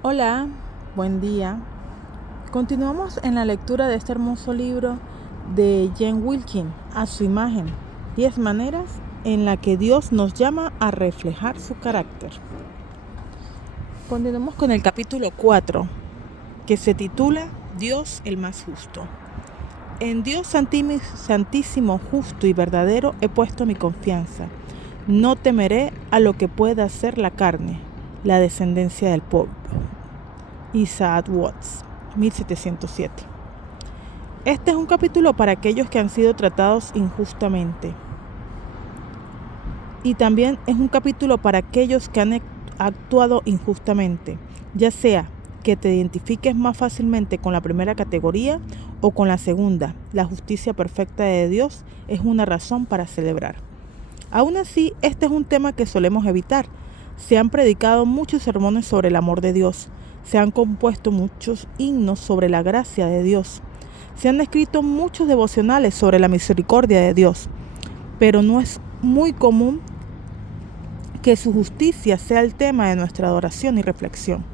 Hola, buen día. Continuamos en la lectura de este hermoso libro de Jane Wilkin, A su imagen, 10 maneras en las que Dios nos llama a reflejar su carácter. Continuamos con el capítulo 4, que se titula Dios el más justo. En Dios santísimo, justo y verdadero he puesto mi confianza. No temeré a lo que pueda hacer la carne, la descendencia del pueblo. Isaac Watts, 1707. Este es un capítulo para aquellos que han sido tratados injustamente. Y también es un capítulo para aquellos que han actuado injustamente, ya sea que te identifiques más fácilmente con la primera categoría o con la segunda. La justicia perfecta de Dios es una razón para celebrar. Aún así, este es un tema que solemos evitar. Se han predicado muchos sermones sobre el amor de Dios. Se han compuesto muchos himnos sobre la gracia de Dios. Se han escrito muchos devocionales sobre la misericordia de Dios. Pero no es muy común que su justicia sea el tema de nuestra adoración y reflexión.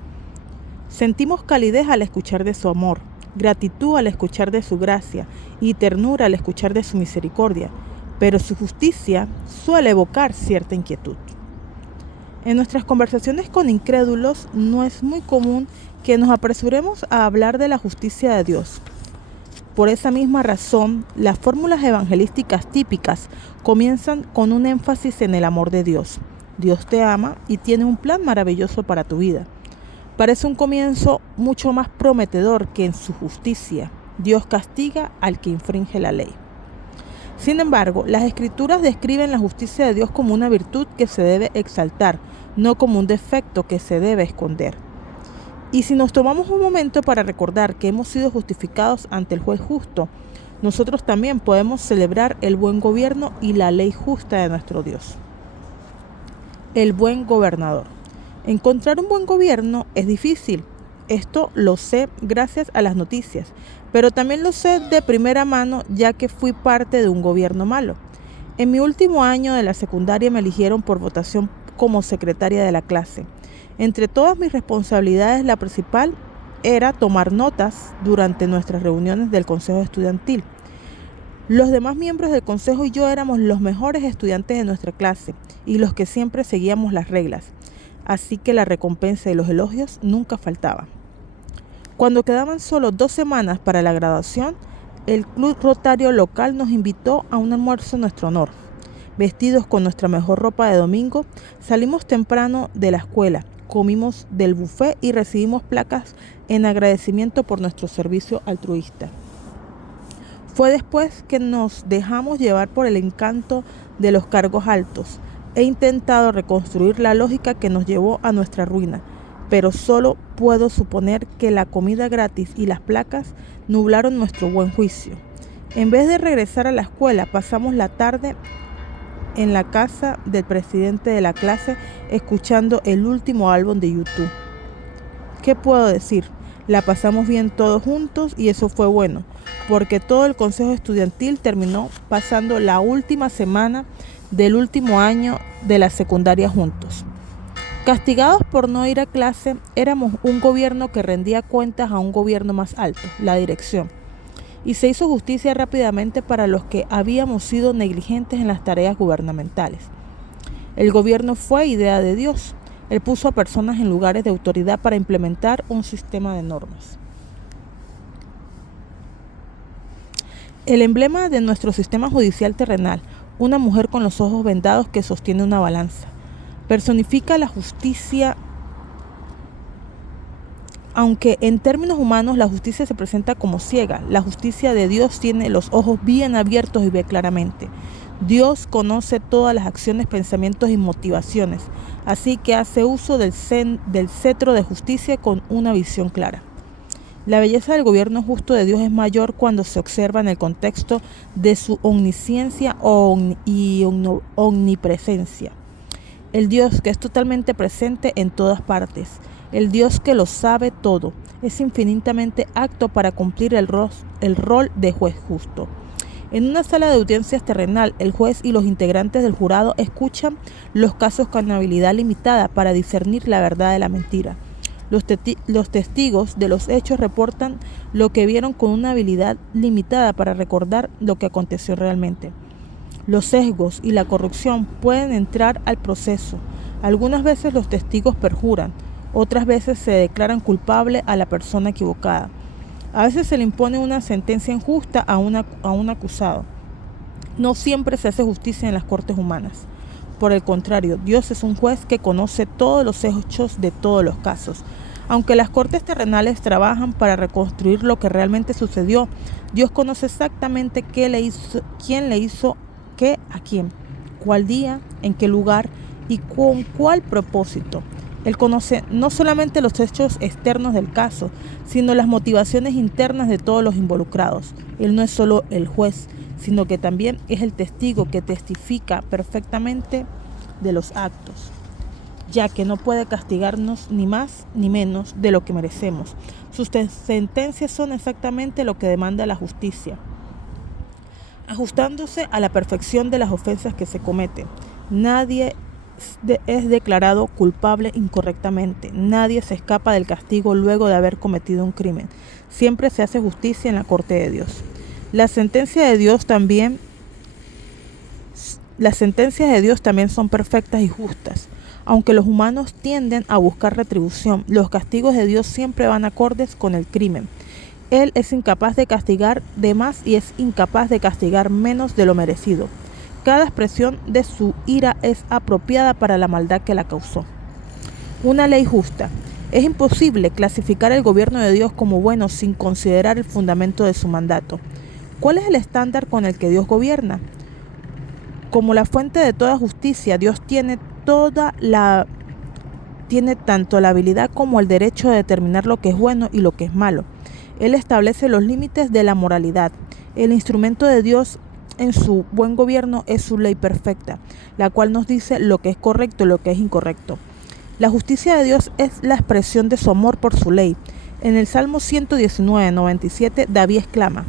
Sentimos calidez al escuchar de su amor, gratitud al escuchar de su gracia y ternura al escuchar de su misericordia, pero su justicia suele evocar cierta inquietud. En nuestras conversaciones con incrédulos no es muy común que nos apresuremos a hablar de la justicia de Dios. Por esa misma razón, las fórmulas evangelísticas típicas comienzan con un énfasis en el amor de Dios. Dios te ama y tiene un plan maravilloso para tu vida. Parece un comienzo mucho más prometedor que en su justicia. Dios castiga al que infringe la ley. Sin embargo, las Escrituras describen la justicia de Dios como una virtud que se debe exaltar, no como un defecto que se debe esconder. Y si nos tomamos un momento para recordar que hemos sido justificados ante el juez justo, nosotros también podemos celebrar el buen gobierno y la ley justa de nuestro Dios. El buen gobernador. Encontrar un buen gobierno es difícil. Esto lo sé gracias a las noticias, pero también lo sé de primera mano ya que fui parte de un gobierno malo. En mi último año de la secundaria me eligieron por votación como secretaria de la clase. Entre todas mis responsabilidades, la principal era tomar notas durante nuestras reuniones del consejo estudiantil. Los demás miembros del consejo y yo éramos los mejores estudiantes de nuestra clase y los que siempre seguíamos las reglas. Así que la recompensa y los elogios nunca faltaban. Cuando quedaban solo 2 semanas para la graduación, el Club Rotario local nos invitó a un almuerzo en nuestro honor. Vestidos con nuestra mejor ropa de domingo, salimos temprano de la escuela, comimos del buffet y recibimos placas en agradecimiento por nuestro servicio altruista. Fue después que nos dejamos llevar por el encanto de los cargos altos. He intentado reconstruir la lógica que nos llevó a nuestra ruina, pero solo puedo suponer que la comida gratis y las placas nublaron nuestro buen juicio. En vez de regresar a la escuela, pasamos la tarde en la casa del presidente de la clase escuchando el último álbum de YouTube. ¿Qué puedo decir? La pasamos bien todos juntos y eso fue bueno, porque todo el consejo estudiantil terminó pasando la última semana del último año de la secundaria juntos. Castigados por no ir a clase, éramos un gobierno que rendía cuentas a un gobierno más alto, la dirección. Y se hizo justicia rápidamente para los que habíamos sido negligentes en las tareas gubernamentales. El gobierno fue idea de Dios. Él puso a personas en lugares de autoridad para implementar un sistema de normas. El emblema de nuestro sistema judicial terrenal, una mujer con los ojos vendados que sostiene una balanza, personifica la justicia. Aunque en términos humanos la justicia se presenta como ciega, la justicia de Dios tiene los ojos bien abiertos y ve claramente. Dios conoce todas las acciones, pensamientos y motivaciones, así que hace uso del cetro de justicia con una visión clara. La belleza del gobierno justo de Dios es mayor cuando se observa en el contexto de su omnisciencia y omnipresencia. El Dios que es totalmente presente en todas partes. El Dios que lo sabe todo. Es infinitamente apto para cumplir el rol de juez justo. En una sala de audiencias terrenal, el juez y los integrantes del jurado escuchan los casos con habilidad limitada para discernir la verdad de la mentira. Los testigos de los hechos reportan lo que vieron con una habilidad limitada para recordar lo que aconteció realmente. Los sesgos y la corrupción pueden entrar al proceso. Algunas veces los testigos perjuran, otras veces se declaran culpable a la persona equivocada. A veces se le impone una sentencia injusta a un acusado. No siempre se hace justicia en las cortes humanas. Por el contrario, Dios es un juez que conoce todos los hechos de todos los casos. Aunque las cortes terrenales trabajan para reconstruir lo que realmente sucedió, Dios conoce exactamente quién le hizo qué a quién, cuál día, en qué lugar y con cuál propósito. Él conoce no solamente los hechos externos del caso, sino las motivaciones internas de todos los involucrados. Él no es solo el juez, sino que también es el testigo que testifica perfectamente de los actos, ya que no puede castigarnos ni más ni menos de lo que merecemos. Sus sentencias son exactamente lo que demanda la justicia, ajustándose a la perfección de las ofensas que se cometen. Nadie es declarado culpable incorrectamente. Nadie se escapa del castigo luego de haber cometido un crimen. Siempre se hace justicia en la corte de Dios. Las sentencias de Dios también son perfectas y justas. Aunque los humanos tienden a buscar retribución, los castigos de Dios siempre van acordes con el crimen. Él es incapaz de castigar de más y es incapaz de castigar menos de lo merecido. Cada expresión de su ira es apropiada para la maldad que la causó. Una ley justa. Es imposible clasificar el gobierno de Dios como bueno sin considerar el fundamento de su mandato. ¿Cuál es el estándar con el que Dios gobierna? Como la fuente de toda justicia, Dios tiene tanto la habilidad como el derecho de determinar lo que es bueno y lo que es malo. Él establece los límites de la moralidad. El instrumento de Dios en su buen gobierno es su ley perfecta, la cual nos dice lo que es correcto y lo que es incorrecto. La justicia de Dios es la expresión de su amor por su ley. En el Salmo 119:97, David exclama: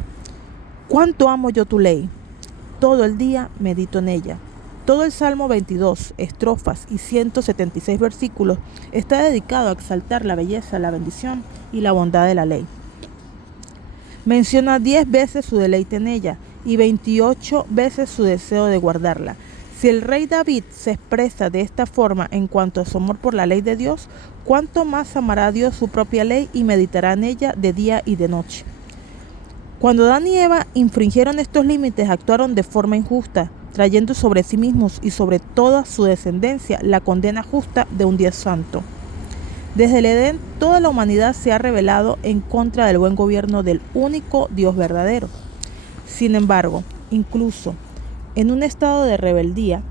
«¿Cuánto amo yo tu ley? Todo el día medito en ella». Todo el Salmo 22, estrofas y 176 versículos está dedicado a exaltar la belleza, la bendición y la bondad de la ley. Menciona 10 veces su deleite en ella y 28 veces su deseo de guardarla. Si el rey David se expresa de esta forma en cuanto a su amor por la ley de Dios, ¿cuánto más amará Dios su propia ley y meditará en ella de día y de noche? Cuando Adán y Eva infringieron estos límites, actuaron de forma injusta, trayendo sobre sí mismos y sobre toda su descendencia la condena justa de un Dios santo. Desde el Edén, toda la humanidad se ha rebelado en contra del buen gobierno del único Dios verdadero. Sin embargo, incluso en un estado de rebeldía,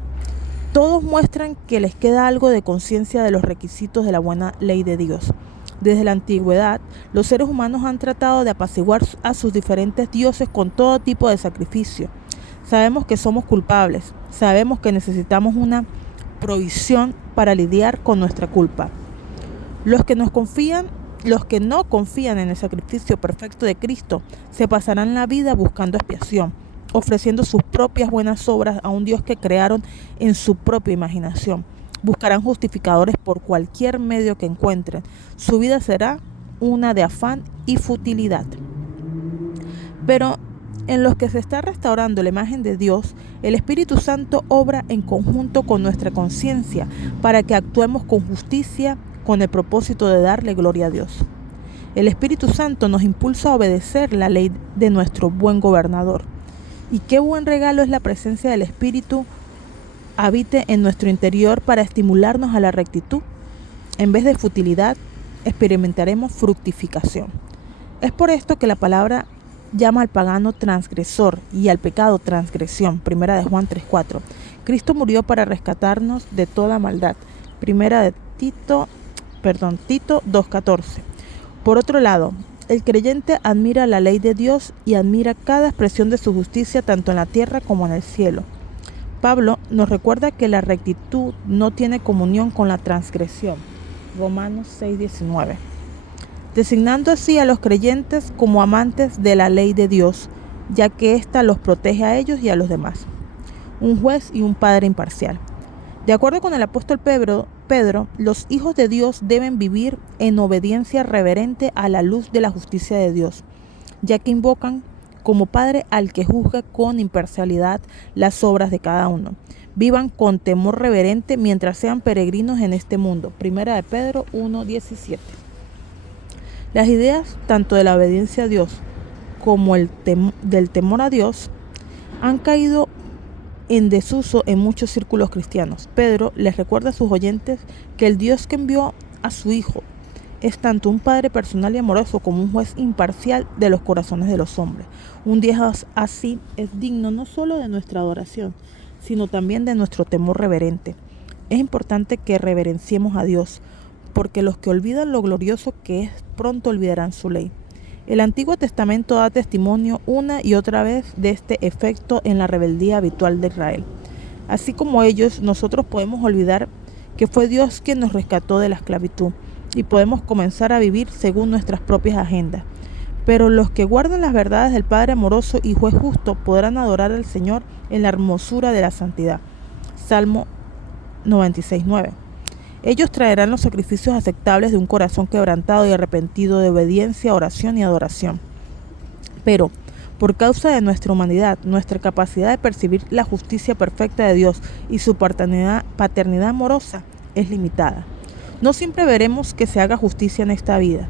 todos muestran que les queda algo de conciencia de los requisitos de la buena ley de Dios. Desde la antigüedad, los seres humanos han tratado de apaciguar a sus diferentes dioses con todo tipo de sacrificio. Sabemos que somos culpables, sabemos que necesitamos una provisión para lidiar con nuestra culpa. Los que no confían en el sacrificio perfecto de Cristo se pasarán la vida buscando expiación, ofreciendo sus propias buenas obras a un Dios que crearon en su propia imaginación. Buscarán justificadores por cualquier medio que encuentren. Su vida será una de afán y futilidad. Pero en los que se está restaurando la imagen de Dios, el Espíritu Santo obra en conjunto con nuestra conciencia para que actuemos con justicia, con el propósito de darle gloria a Dios. El Espíritu Santo nos impulsa a obedecer la ley de nuestro buen gobernador. Y qué buen regalo es la presencia del Espíritu habite en nuestro interior para estimularnos a la rectitud. En vez de futilidad, experimentaremos fructificación. Es por esto que la palabra llama al pagano transgresor y al pecado transgresión. Primera de Juan 3:4. Cristo murió para rescatarnos de toda maldad. Primera de Tito 2:14. Por otro lado, el creyente admira la ley de Dios y admira cada expresión de su justicia tanto en la tierra como en el cielo. Pablo nos recuerda que la rectitud no tiene comunión con la transgresión. Romanos 6:19. Designando así a los creyentes como amantes de la ley de Dios, ya que ésta los protege a ellos y a los demás. Un juez y un padre imparcial. De acuerdo con el apóstol Pedro, los hijos de Dios deben vivir en obediencia reverente a la luz de la justicia de Dios, ya que invocan como Padre al que juzga con imparcialidad las obras de cada uno. Vivan con temor reverente mientras sean peregrinos en este mundo. Primera de Pedro 1:17. Las ideas tanto de la obediencia a Dios como del temor a Dios han caído en desuso en muchos círculos cristianos. Pedro les recuerda a sus oyentes que el Dios que envió a su Hijo es tanto un Padre personal y amoroso como un juez imparcial de los corazones de los hombres. Un Dios así es digno no solo de nuestra adoración, sino también de nuestro temor reverente. Es importante que reverenciemos a Dios, porque los que olvidan lo glorioso que es, pronto olvidarán su ley. El Antiguo Testamento da testimonio una y otra vez de este efecto en la rebeldía habitual de Israel. Así como ellos, nosotros podemos olvidar que fue Dios quien nos rescató de la esclavitud y podemos comenzar a vivir según nuestras propias agendas. Pero los que guardan las verdades del Padre amoroso y juez justo podrán adorar al Señor en la hermosura de la santidad. Salmo 96:9. Ellos traerán los sacrificios aceptables de un corazón quebrantado y arrepentido de obediencia, oración y adoración. Pero, por causa de nuestra humanidad, nuestra capacidad de percibir la justicia perfecta de Dios y su paternidad amorosa es limitada. No siempre veremos que se haga justicia en esta vida.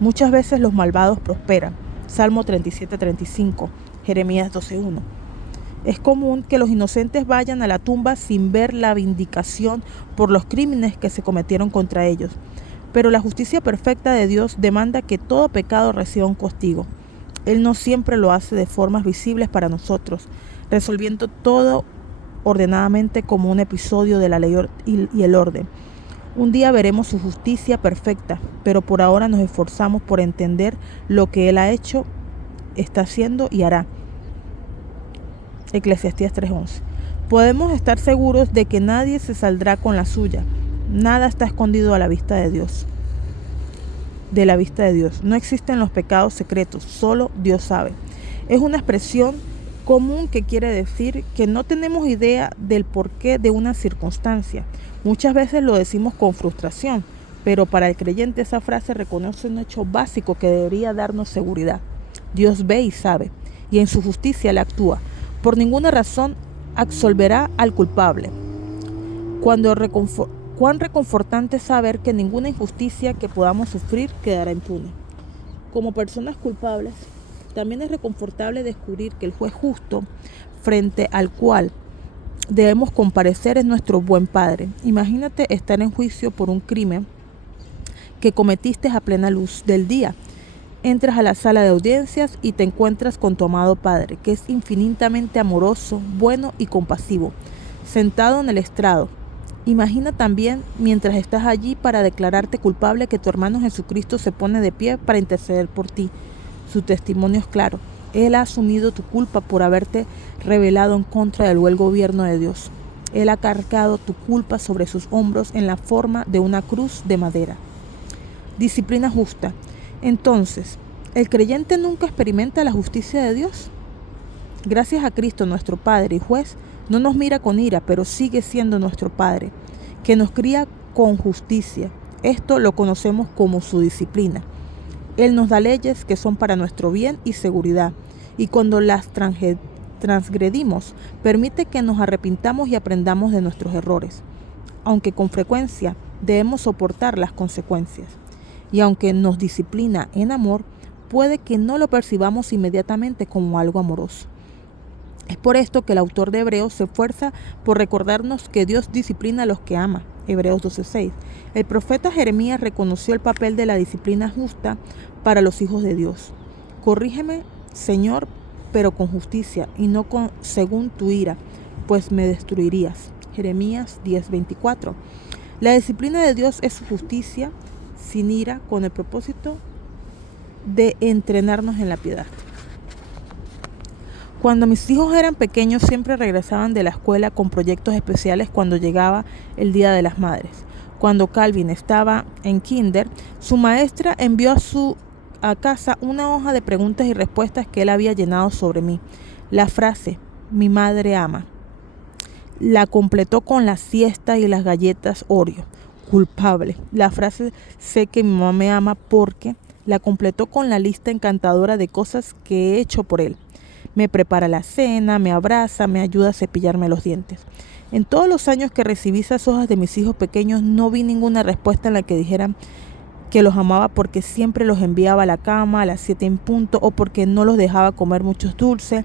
Muchas veces los malvados prosperan. Salmo 37:35, Jeremías 12:1. Es común que los inocentes vayan a la tumba sin ver la vindicación por los crímenes que se cometieron contra ellos. Pero la justicia perfecta de Dios demanda que todo pecado reciba un castigo. Él no siempre lo hace de formas visibles para nosotros, resolviendo todo ordenadamente como un episodio de la ley y el orden. Un día veremos su justicia perfecta, pero por ahora nos esforzamos por entender lo que Él ha hecho, está haciendo y hará. Eclesiastés 3:11. Podemos estar seguros de que nadie se saldrá con la suya. Nada está escondido a la vista de Dios. De la vista de Dios. No existen los pecados secretos, solo Dios sabe. Es una expresión común que quiere decir que no tenemos idea del porqué de una circunstancia. Muchas veces lo decimos con frustración, pero para el creyente esa frase reconoce un hecho básico que debería darnos seguridad. Dios ve y sabe, y en su justicia le actúa. Por ninguna razón absolverá al culpable. Cuán reconfortante saber que ninguna injusticia que podamos sufrir quedará impune. Como personas culpables, también es reconfortable descubrir que el juez justo frente al cual debemos comparecer es nuestro buen Padre. Imagínate estar en juicio por un crimen que cometiste a plena luz del día. Entras a la sala de audiencias y te encuentras con tu amado Padre, que es infinitamente amoroso, bueno y compasivo, sentado en el estrado. Imagina también, mientras estás allí para declararte culpable, que tu hermano Jesucristo se pone de pie para interceder por ti. Su testimonio es claro. Él ha asumido tu culpa por haberte rebelado en contra del buen gobierno de Dios. Él ha cargado tu culpa sobre sus hombros en la forma de una cruz de madera. Disciplina justa. Entonces, ¿el creyente nunca experimenta la justicia de Dios? Gracias a Cristo, nuestro Padre y Juez, no nos mira con ira, pero sigue siendo nuestro Padre, que nos cría con justicia. Esto lo conocemos como su disciplina. Él nos da leyes que son para nuestro bien y seguridad, y cuando las transgredimos, permite que nos arrepintamos y aprendamos de nuestros errores, aunque con frecuencia debemos soportar las consecuencias. Y aunque nos disciplina en amor, puede que no lo percibamos inmediatamente como algo amoroso. Es por esto que el autor de Hebreos se esfuerza por recordarnos que Dios disciplina a los que ama. Hebreos 12:6. El profeta Jeremías reconoció el papel de la disciplina justa para los hijos de Dios. Corrígeme, Señor, pero con justicia y no según tu ira, pues me destruirías. Jeremías 10:24. La disciplina de Dios es su justicia sin ira, con el propósito de entrenarnos en la piedad. Cuando mis hijos eran pequeños siempre regresaban de la escuela con proyectos especiales cuando llegaba el Día de las Madres. Cuando Calvin estaba en kinder, su maestra envió a casa una hoja de preguntas y respuestas que él había llenado sobre mí. La frase, mi madre ama. La completó con la siesta y las galletas Oreo. Culpable. La frase sé que mi mamá me ama porque la completó con la lista encantadora de cosas que he hecho por él. Me prepara la cena, me abraza, me ayuda a cepillarme los dientes. En todos los años que recibí esas hojas de mis hijos pequeños no vi ninguna respuesta en la que dijeran que los amaba porque siempre los enviaba a la cama a las 7 en punto, o porque no los dejaba comer muchos dulces,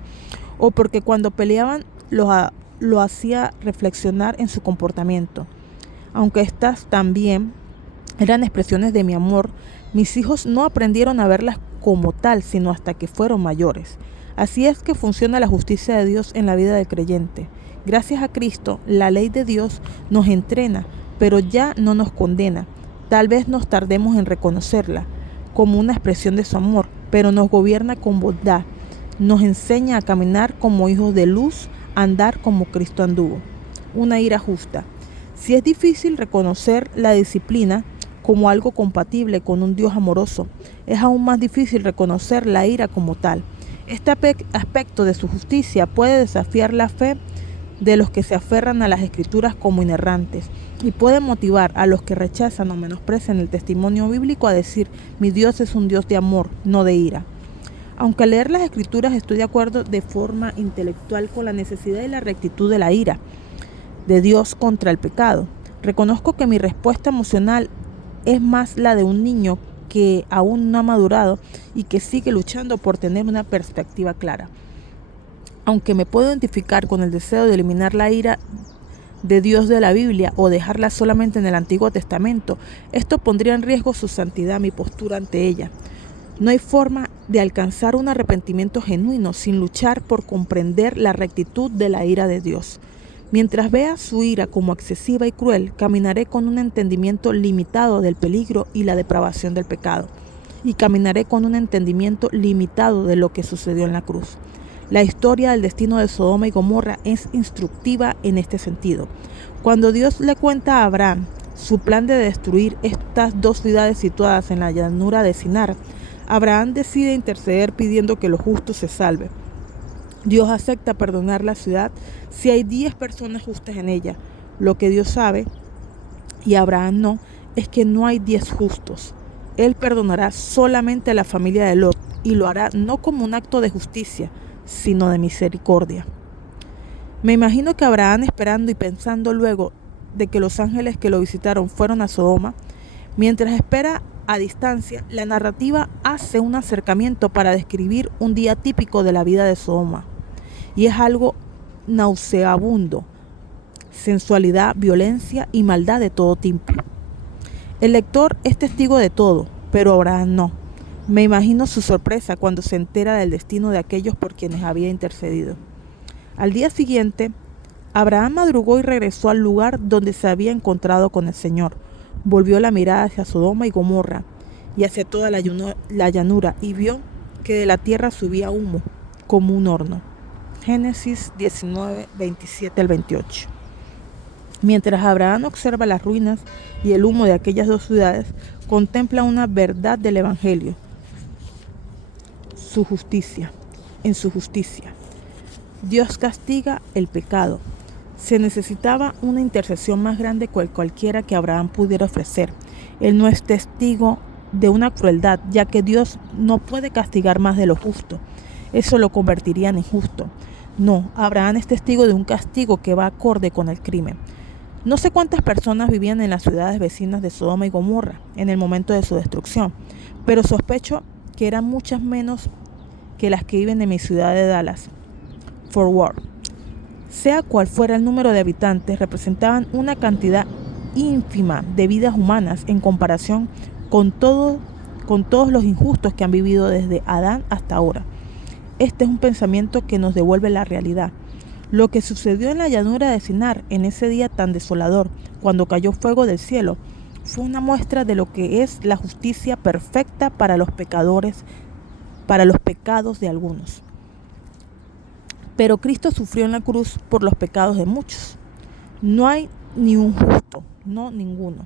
o porque cuando peleaban lo hacía reflexionar en su comportamiento. Aunque estas también eran expresiones de mi amor, mis hijos no aprendieron a verlas como tal, sino hasta que fueron mayores. Así es que funciona la justicia de Dios en la vida del creyente. Gracias a Cristo, la ley de Dios nos entrena, pero ya no nos condena. Tal vez nos tardemos en reconocerla como una expresión de su amor, pero nos gobierna con bondad. Nos enseña a caminar como hijos de luz, a andar como Cristo anduvo. Una ira justa. Si es difícil reconocer la disciplina como algo compatible con un Dios amoroso, es aún más difícil reconocer la ira como tal. Este aspecto de su justicia puede desafiar la fe de los que se aferran a las Escrituras como inerrantes y puede motivar a los que rechazan o menosprecian el testimonio bíblico a decir: mi Dios es un Dios de amor, no de ira. Aunque al leer las Escrituras estoy de acuerdo de forma intelectual con la necesidad y la rectitud de la ira de Dios contra el pecado, reconozco que mi respuesta emocional es más la de un niño que aún no ha madurado y que sigue luchando por tener una perspectiva clara. Aunque me puedo identificar con el deseo de eliminar la ira de Dios de la Biblia o dejarla solamente en el Antiguo Testamento, esto pondría en riesgo su santidad, mi postura ante ella. No hay forma de alcanzar un arrepentimiento genuino sin luchar por comprender la rectitud de la ira de Dios. Mientras vea su ira como excesiva y cruel, caminaré con un entendimiento limitado del peligro y la depravación del pecado, y caminaré con un entendimiento limitado de lo que sucedió en la cruz. La historia del destino de Sodoma y Gomorra es instructiva en este sentido. Cuando Dios le cuenta a Abraham su plan de destruir estas dos ciudades situadas en la llanura de Sinar, Abraham decide interceder pidiendo que los justos se salven. Dios acepta perdonar la ciudad si hay 10 personas justas en ella. Lo que Dios sabe, y Abraham no, es que no hay 10 justos. Él perdonará solamente a la familia de Lot y lo hará no como un acto de justicia, sino de misericordia. Me imagino que Abraham, esperando y pensando luego de que los ángeles que lo visitaron fueron a Sodoma, mientras espera a distancia, la narrativa hace un acercamiento para describir un día típico de la vida de Sodoma. Y es algo nauseabundo: sensualidad, violencia y maldad de todo tipo. El lector es testigo de todo, pero Abraham no. Me imagino su sorpresa cuando se entera del destino de aquellos por quienes había intercedido. Al día siguiente, Abraham madrugó y regresó al lugar donde se había encontrado con el Señor. Volvió la mirada hacia Sodoma y Gomorra y hacia toda la llanura y vio que de la tierra subía humo como un horno. Génesis 19, 27 al 28. Mientras Abraham observa las ruinas y el humo de aquellas dos ciudades, contempla una verdad del Evangelio: su justicia. En su justicia, Dios castiga el pecado. Se necesitaba una intercesión más grande que cualquiera que Abraham pudiera ofrecer. Él no es testigo de una crueldad, ya que Dios no puede castigar más de lo justo. Eso lo convertiría en injusto. No, Abraham es testigo de un castigo que va acorde con el crimen. No sé cuántas personas vivían en las ciudades vecinas de Sodoma y Gomorra en el momento de su destrucción, pero sospecho que eran muchas menos que las que viven en mi ciudad de Dallas, Fort Worth. Sea cual fuera el número de habitantes, representaban una cantidad ínfima de vidas humanas en comparación con todos los injustos que han vivido desde Adán hasta ahora. Este es un pensamiento que nos devuelve la realidad. Lo que sucedió en la llanura de Sinar en ese día tan desolador, cuando cayó fuego del cielo, fue una muestra de lo que es la justicia perfecta para los pecadores, para los pecados de algunos. Pero Cristo sufrió en la cruz por los pecados de muchos. No hay ni un justo, no ninguno.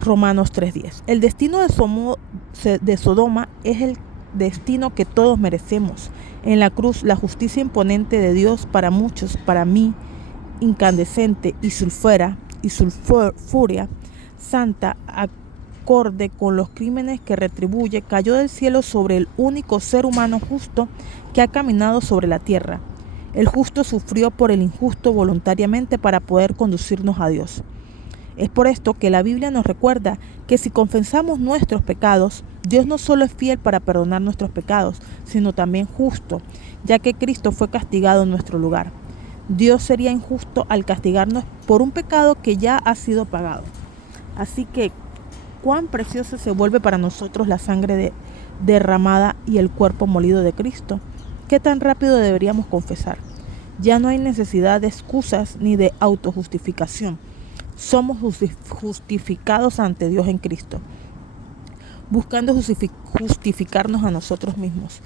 Romanos 3:10. El destino de Sodoma es el destino que todos merecemos. En la cruz, la justicia imponente de Dios para muchos, para mí, incandescente y sulfura santa, acorde con los crímenes que retribuye, cayó del cielo sobre el único ser humano justo que ha caminado sobre la tierra. El justo sufrió por el injusto voluntariamente para poder conducirnos a Dios. Es por esto que la Biblia nos recuerda que si confesamos nuestros pecados, Dios no solo es fiel para perdonar nuestros pecados, sino también justo, ya que Cristo fue castigado en nuestro lugar. Dios sería injusto al castigarnos por un pecado que ya ha sido pagado. Así que, cuán preciosa se vuelve para nosotros la sangre derramada y el cuerpo molido de Cristo. ¿Qué tan rápido deberíamos confesar? Ya no hay necesidad de excusas ni de autojustificación. Somos justificados ante Dios en Cristo, buscando justificarnos a nosotros mismos.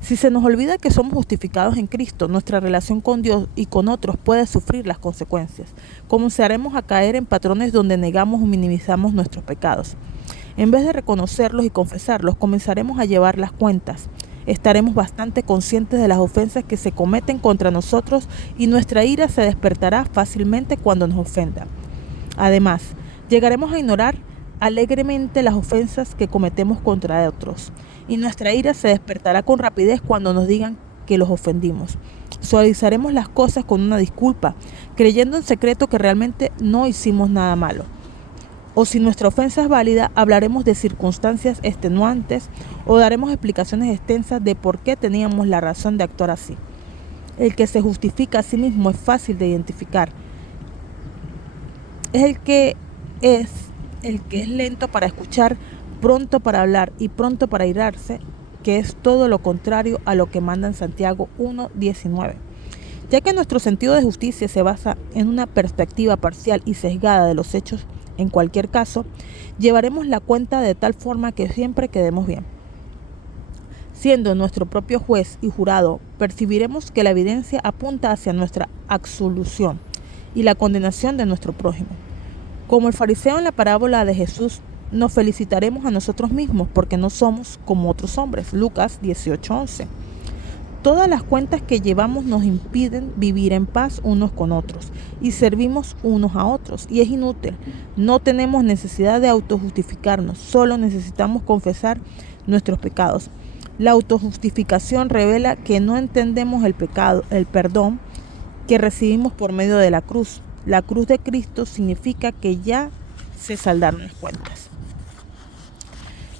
Si se nos olvida que somos justificados en Cristo, nuestra relación con Dios y con otros puede sufrir las consecuencias. Comenzaremos a caer en patrones donde negamos o minimizamos nuestros pecados. En vez de reconocerlos y confesarlos, comenzaremos a llevar las cuentas. Estaremos bastante conscientes de las ofensas que se cometen contra nosotros y nuestra ira se despertará fácilmente cuando nos ofendan. Además, llegaremos a ignorar alegremente las ofensas que cometemos contra otros, y nuestra ira se despertará con rapidez cuando nos digan que los ofendimos. Suavizaremos las cosas con una disculpa, creyendo en secreto que realmente no hicimos nada malo. O si nuestra ofensa es válida, hablaremos de circunstancias extenuantes o daremos explicaciones extensas de por qué teníamos la razón de actuar así. El que se justifica a sí mismo es fácil de identificar. Es el que es lento para escuchar, pronto para hablar y pronto para irarse, que es todo lo contrario a lo que manda en Santiago 1:19. Ya que nuestro sentido de justicia se basa en una perspectiva parcial y sesgada de los hechos, en cualquier caso, llevaremos la cuenta de tal forma que siempre quedemos bien. Siendo nuestro propio juez y jurado, percibiremos que la evidencia apunta hacia nuestra absolución y la condenación de nuestro prójimo. Como el fariseo en la parábola de Jesús, nos felicitaremos a nosotros mismos porque no somos como otros hombres. Lucas 18:11. Todas las cuentas que llevamos nos impiden vivir en paz unos con otros y servimos unos a otros. Y es inútil. No tenemos necesidad de autojustificarnos, solo necesitamos confesar nuestros pecados. La autojustificación revela que no entendemos el perdón que recibimos por medio de la cruz. La cruz de Cristo significa que ya se saldaron las cuentas.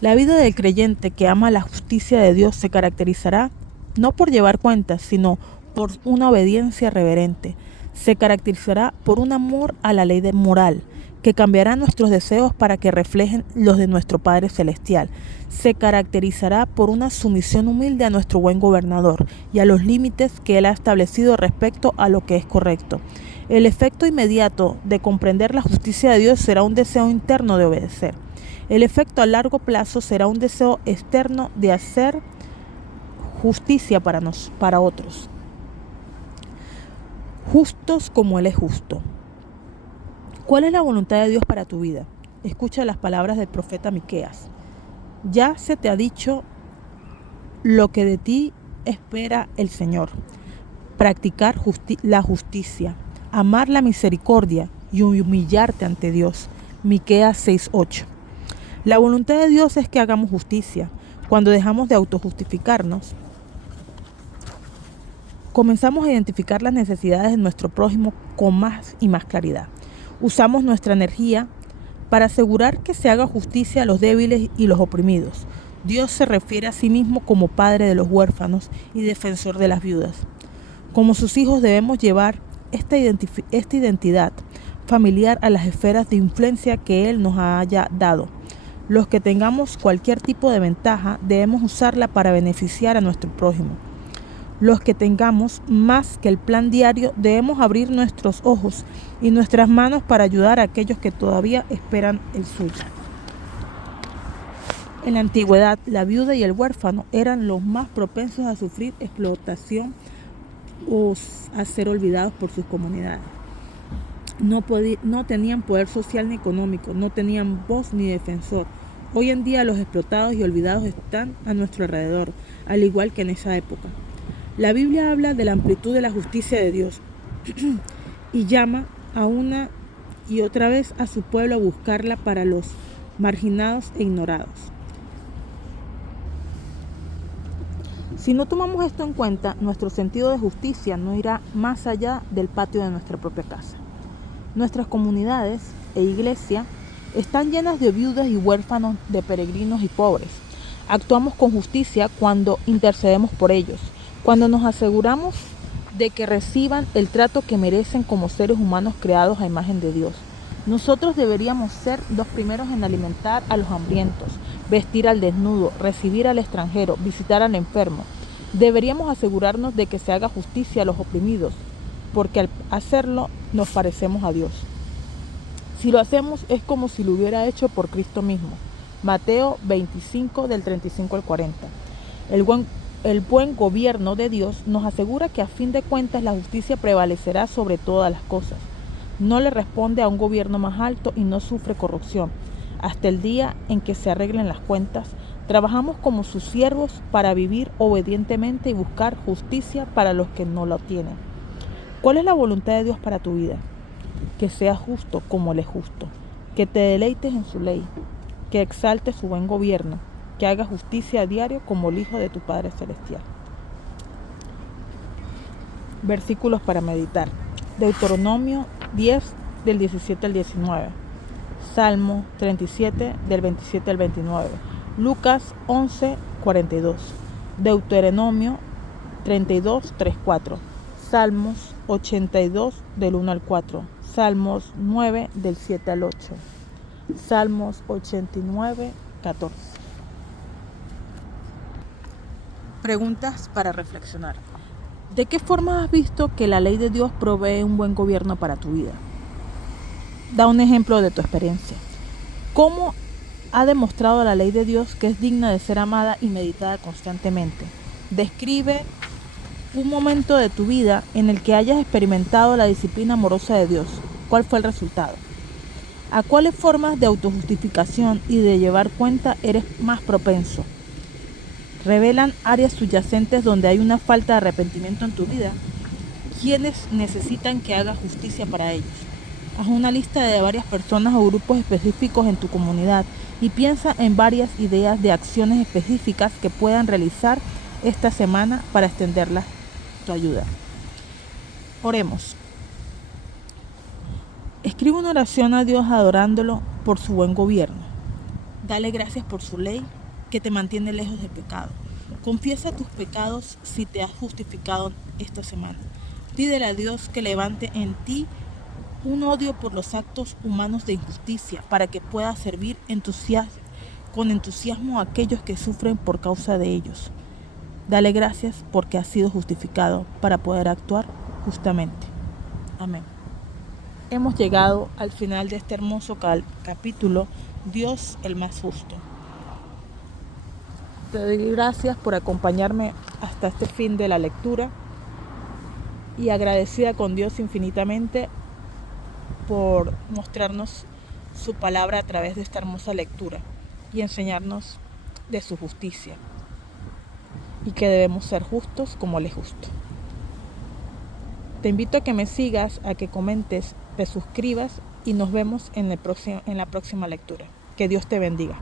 La vida del creyente que ama la justicia de Dios se caracterizará no por llevar cuentas, sino por una obediencia reverente. Se caracterizará por un amor a la ley moral, que cambiará nuestros deseos para que reflejen los de nuestro Padre Celestial. Se caracterizará por una sumisión humilde a nuestro buen gobernador y a los límites que Él ha establecido respecto a lo que es correcto. El efecto inmediato de comprender la justicia de Dios será un deseo interno de obedecer. El efecto a largo plazo será un deseo externo de hacer justicia para otros. Justos como Él es justo. ¿Cuál es la voluntad de Dios para tu vida? Escucha las palabras del profeta Miqueas. Ya se te ha dicho lo que de ti espera el Señor. Practicar la justicia, amar la misericordia y humillarte ante Dios. Miqueas 6:8. La voluntad de Dios es que hagamos justicia. Cuando dejamos de autojustificarnos, comenzamos a identificar las necesidades de nuestro prójimo con más y más claridad. Usamos nuestra energía para asegurar que se haga justicia a los débiles y los oprimidos. Dios se refiere a sí mismo como Padre de los huérfanos y defensor de las viudas. Como sus hijos debemos llevar esta identidad familiar a las esferas de influencia que Él nos haya dado. Los que tengamos cualquier tipo de ventaja debemos usarla para beneficiar a nuestro prójimo. Los que tengamos más que el plan diario debemos abrir nuestros ojos y nuestras manos para ayudar a aquellos que todavía esperan el suyo. En la antigüedad, la viuda y el huérfano eran los más propensos a sufrir explotación o a ser olvidados por sus comunidades. No tenían poder social ni económico, no tenían voz ni defensor. Hoy en día los explotados y olvidados están a nuestro alrededor, al igual que en esa época. La Biblia habla de la amplitud de la justicia de Dios y llama a una y otra vez a su pueblo a buscarla para los marginados e ignorados. Si no tomamos esto en cuenta, nuestro sentido de justicia no irá más allá del patio de nuestra propia casa. Nuestras comunidades e iglesia están llenas de viudas y huérfanos, de peregrinos y pobres. Actuamos con justicia cuando intercedemos por ellos, cuando nos aseguramos de que reciban el trato que merecen como seres humanos creados a imagen de Dios. Nosotros deberíamos ser los primeros en alimentar a los hambrientos, vestir al desnudo, recibir al extranjero, visitar al enfermo. Deberíamos asegurarnos de que se haga justicia a los oprimidos, porque al hacerlo nos parecemos a Dios. Si lo hacemos es como si lo hubiera hecho por Cristo mismo. Mateo 25 del 35 al 40. El buen gobierno de Dios nos asegura que a fin de cuentas la justicia prevalecerá sobre todas las cosas. No le responde a un gobierno más alto y no sufre corrupción. Hasta el día en que se arreglen las cuentas, trabajamos como sus siervos para vivir obedientemente y buscar justicia para los que no lo tienen. ¿Cuál es la voluntad de Dios para tu vida? Que seas justo como Él es justo, que te deleites en su ley, que exaltes su buen gobierno, que hagas justicia a diario como el Hijo de tu Padre Celestial. Versículos para meditar. Deuteronomio 10 del 17 al 19. Salmo 37 del 27 al 29. Lucas 11, 42. Deuteronomio 32, 3, 4. Salmos 82 del 1 al 4. Salmos 9 del 7 al 8. Salmos 89, 14. Preguntas para reflexionar. ¿De qué forma has visto que la ley de Dios provee un buen gobierno para tu vida? Da un ejemplo de tu experiencia. ¿Cómo ha demostrado la ley de Dios que es digna de ser amada y meditada constantemente? Describe un momento de tu vida en el que hayas experimentado la disciplina amorosa de Dios. ¿Cuál fue el resultado? ¿A cuáles formas de autojustificación y de llevar cuenta eres más propenso? ¿Revelan áreas subyacentes donde hay una falta de arrepentimiento en tu vida? ¿Quiénes necesitan que hagas justicia para ellos? Haz una lista de varias personas o grupos específicos en tu comunidad y piensa en varias ideas de acciones específicas que puedan realizar esta semana para extenderlas tu ayuda. Oremos. Escribe una oración a Dios adorándolo por su buen gobierno. Dale gracias por su ley que te mantiene lejos del pecado. Confiesa tus pecados si te has justificado esta semana. Pídele a Dios que levante en ti un odio por los actos humanos de injusticia para que puedas servir con entusiasmo a aquellos que sufren por causa de ellos. Dale gracias porque has sido justificado para poder actuar justamente. Amén. Hemos llegado al final de este hermoso capítulo, Dios el más justo. Te doy gracias por acompañarme hasta este fin de la lectura y agradecida con Dios infinitamente por mostrarnos su palabra a través de esta hermosa lectura y enseñarnos de su justicia y que debemos ser justos como Él es justo. Te invito a que me sigas, a que comentes, te suscribas y nos vemos en la próxima lectura. Que Dios te bendiga.